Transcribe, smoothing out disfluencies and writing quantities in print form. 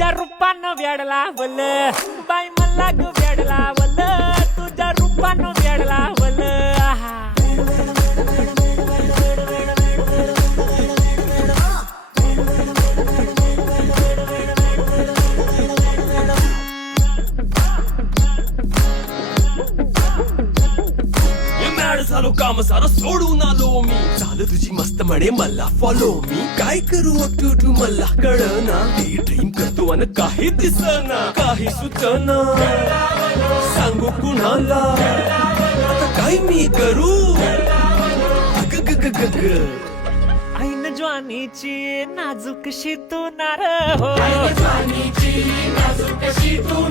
तुझ्या रूपानं वेड लावल बाई मला ग वेड लावल तुझ्या रूपानं वेड लावल आहा झालो काम सारं सोडून आलो मी झालं तुझी मस्त म्हणे मला फॉलो मी काय करू अटू मला कळना डे ड्रीम करतो अन काही दिसना काही सुचना सांगू कुणाला आता काय मी करू ग ग ग ग ग ऐन ज्वानीची नाजूकशी तू नार हो ज्वानीची नाजूक शी तू